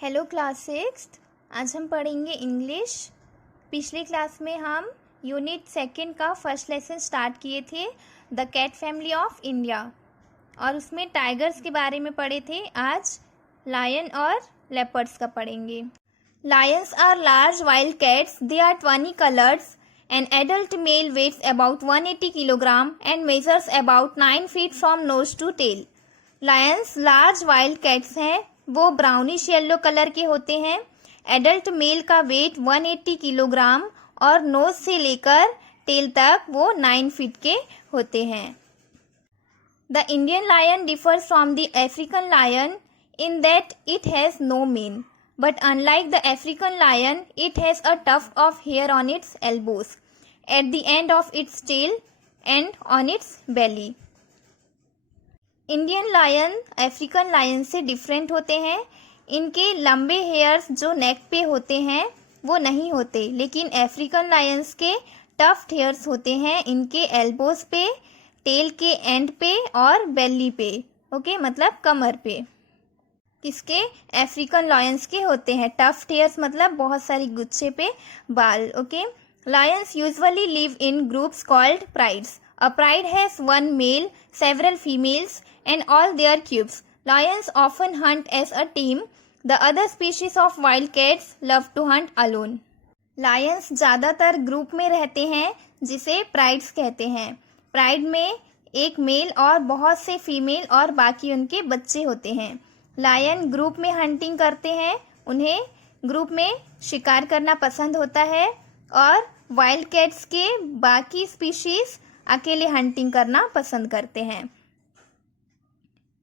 Hello class sixth. आज हम पढ़ेंगे इंग्लिश। पिछली क्लास में हम यूनिट सेकंड का फर्स्ट लेसन स्टार्ट किए थे, the cat family of India, और उसमें टाइगर्स के बारे में पढ़े थे। आज लायन और लेपर्ड्स का पढ़ेंगे। Lions are large wild cats. They are 20 colours. An adult male weighs about 180 kilogram and measures about 9 feet from nose to tail. Lions large wild cats हैं, वो ब्राउनिश येलो कलर के होते हैं। Adult mail का wait 180 kilogram और knows से लेकर tell तक वो 9 फीट के होते हैं। The Indian lion differs from the African lion in that it has no mane, but unlike the African lion, it has a tuft of hair on its elbows, at the end of its tail and on its belly. Indian lion African lion से different होते हैं। इनके लंबे hairs जो नेक पे होते हैं वो नहीं होते, लेकिन अफ्रीकन लायंस के टफ्ट हेयर्स होते हैं इनके एल्बोज पे, टेल के एंड पे और बेली पे। ओके, मतलब कमर पे। किसके? अफ्रीकन लायंस के होते हैं टफ्ट हेयर्स, मतलब बहुत सारी गुच्छे पे बाल। Okay, Lions usually live in groups called prides. A pride has one male, several females, and all their cubs. Lions often hunt as a team. The other species of wild cats love to hunt alone. Lions ज़्यादातर group में रहते हैं, जिसे prides कहते हैं। Pride में एक mail और बहुत से फीमेल और बाकी उनके बच्चे होते हैं। लायन ग्रुप में हंटिंग करते हैं, उन्हें ग्रुप में शिकार करना पसंद होता है, और वाइल्ड कैट्स के बाकी स्पीशीज अकेले हंटिंग करना पसंद करते हैं।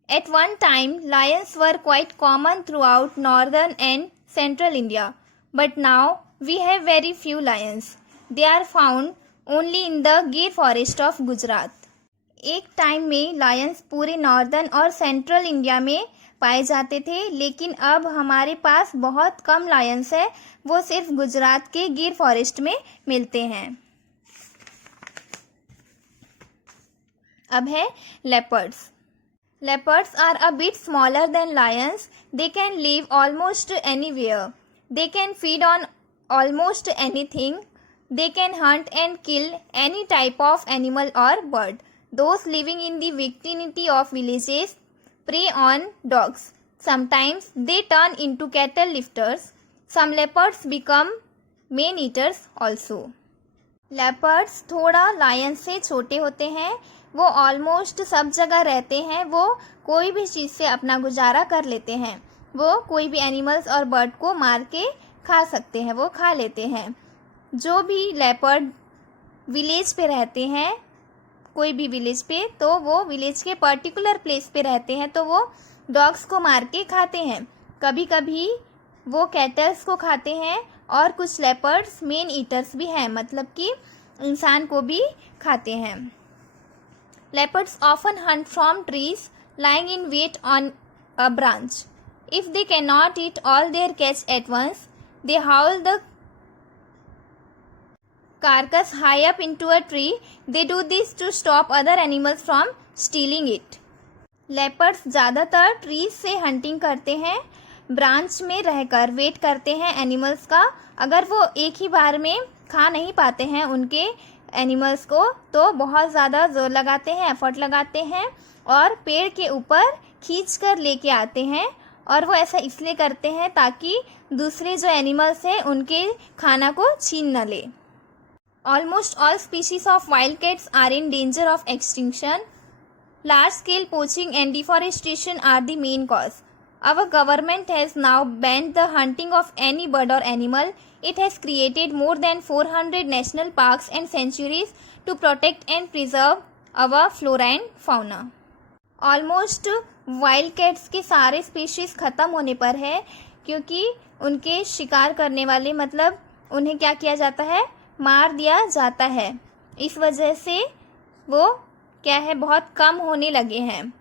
At one time, lions were quite common throughout northern and central India, but now we have very few lions. They are found only in the Gir forest of Gujarat. एक time में Lions पूरे northern और central India में पाए जाते थे, लेकिन अब हमारे पास बहुत कम लायंस है, वो सिर्फ गुजरात के गिर फॉरेस्ट में मिलते हैं। अब है leopards. Leopards are a bit smaller than lions. They can live almost anywhere. They can feed on almost anything. They can hunt and kill any type of animal और bird. Those living in the vicinity of villages prey on dogs. Sometimes they turn into cattle lifters. Some leopards become man eaters also. Leopards थोड़ा lion से छोटे होते हैं, वो almost सब जगह रहते हैं, वो कोई भी चीज़ से अपना गुजारा कर लेते हैं। वो कोई भी एनिमल्स और बर्ड को मार के खा सकते हैं, वो खा लेते हैं। जो भी लेपर्ड विलेज पे रहते हैं, कोई भी विलेज पे, तो वो विलेज के पर्टिकुलर प्लेस पे रहते हैं, तो वो डॉग्स को मार के खाते हैं। कभी कभी वो कैटल्स को खाते हैं, और कुछ लेपर्ड्स मेन ईटर्स भी हैं, मतलब कि इंसान को भी खाते हैं। Leopards often Hunt from trees lying in wait on a branch. If they cannot eat all their catch at once, they haul the carcass high up into a tree. They do this to stop other animals from stealing it. Leopards ज़्यादातर trees से hunting करते हैं, branch में रहकर wait करते हैं animals का। अगर वो एक ही बार में खा नहीं पाते हैं उनके एनिमल्स को, तो बहुत ज़्यादा जोर लगाते हैं, एफर्ट लगाते हैं, और पेड़ के ऊपर खींच कर लेके आते हैं। और वो ऐसा इसलिए करते हैं ताकि दूसरे जो एनिमल्स हैं उनके खाना को छीन न ले। Almost all species of wildcats are in danger of extinction. Large-scale poaching and deforestation are the main cause. Our government has now banned the hunting of any bird or animal. It has created more than 400 national parks and sanctuaries to protect and preserve our flora and fauna. Almost wildcats के सारे species ख़त्म होने पर है, क्योंकि उनके शिकार करने वाले, मतलब उन्हें क्या किया जाता है, मार दिया जाता है। इस वजह से वो क्या है, बहुत कम होने लगे हैं,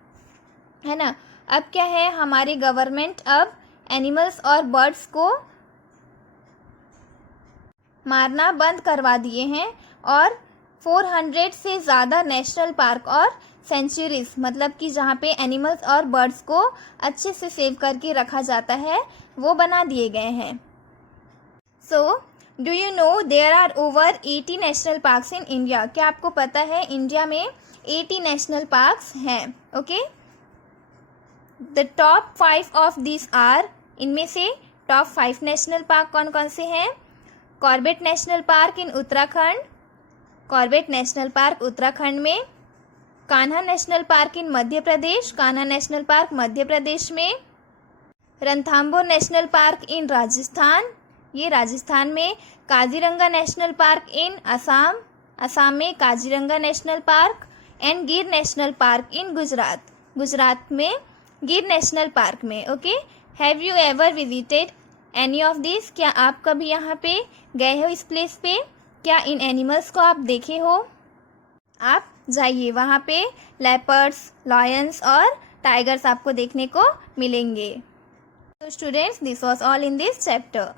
है ना। अब क्या है, हमारी गवर्नमेंट अब एनिमल्स और बर्ड्स को मारना बंद करवा दिए हैं, और 400 से ज़्यादा नेशनल पार्क और सेंचुरीज, मतलब कि जहाँ पे एनिमल्स और बर्ड्स को अच्छे से सेव करके रखा जाता है, वो बना दिए गए हैं। So do you know there are over 80 national parks in India? क्या आपको पता है इंडिया में 80 नेशनल पार्क्स हैं? Okay, the top 5 of this are, इनमें से टॉप 5 नेशनल पार्क कौन कौन से हैं? Corbett national park in Uttarakhand, Corbett national park Uttarakhand में। Kanha national park in Madhya Pradesh, Kanha national park Madhya Pradesh में। Ranthambore national park in Rajasthan, ये राजस्थान में। Kaziranga national park in Assam, Assam में Kaziranga national park. And Gir national park in Gujarat, Gujarat में गिर नेशनल पार्क में। Okay, have you ever visited any of this? क्या आप कभी यहाँ पे गए हो इस प्लेस पे? क्या इन एनिमल्स को आप देखे हो? आप जाइए, वहाँ पे लेपर्ड्स, लॉयंस और टाइगर्स आपको देखने को मिलेंगे। तो students, this was all in this chapter.